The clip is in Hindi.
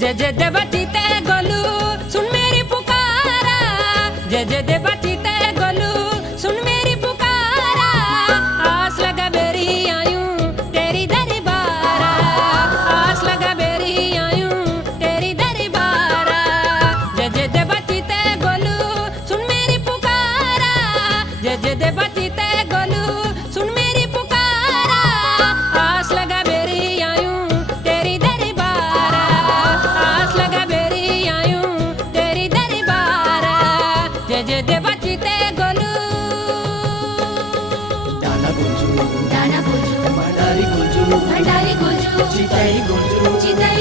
जय जय देवती ते गोलू सुन मेरी पुकारा, जय जय देवती ते गोलू सुन मेरी पुकारा। आस लगा बेरी आयूं तेरी दरबारा, आस लगा बेरी आयूं तेरी दरबारा। जय जय देवती ते गोलू सुन मेरी पुकारा, जय जय देवती ते गोलू सुन मेरी पुकारा। आस लगा बेरी आयूं तेरी दरबारा, आस लगा बेरी आयूं तेरी दरबारा। जय जय देवती ते गोलू। दाना गुंजू भंडारी गुंजू भंडारी गुंजू चिताई गुंजू चिताई